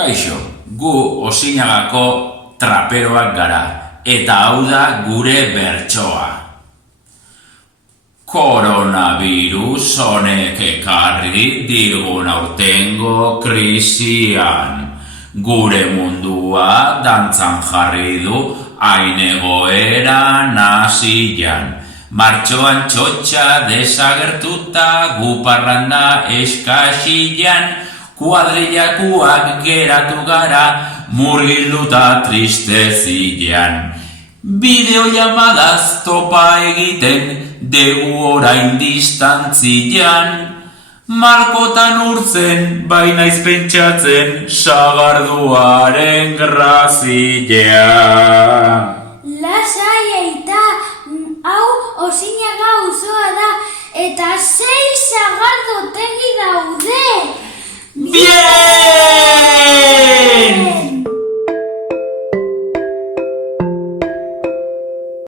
Kaixo, gu Osinagako traperoak gara, eta hau da gure bertsoa. Koronavirus honek ekarri digun aurtengo krisian. Gure mundua dantzan jarri du hain egoera nazian. Martxoan txotxa desagertuta gu parranda eskasian. Kuadrilakuak geratu gara murgilduta tristezian. Bideollamadaz topa egiten degu orain distantzian. Malkotan urtzen, baina izpentsatzen sagarduaren grazia. Lasai aita, hau Osinaga auzoa da, eta 6 sagardo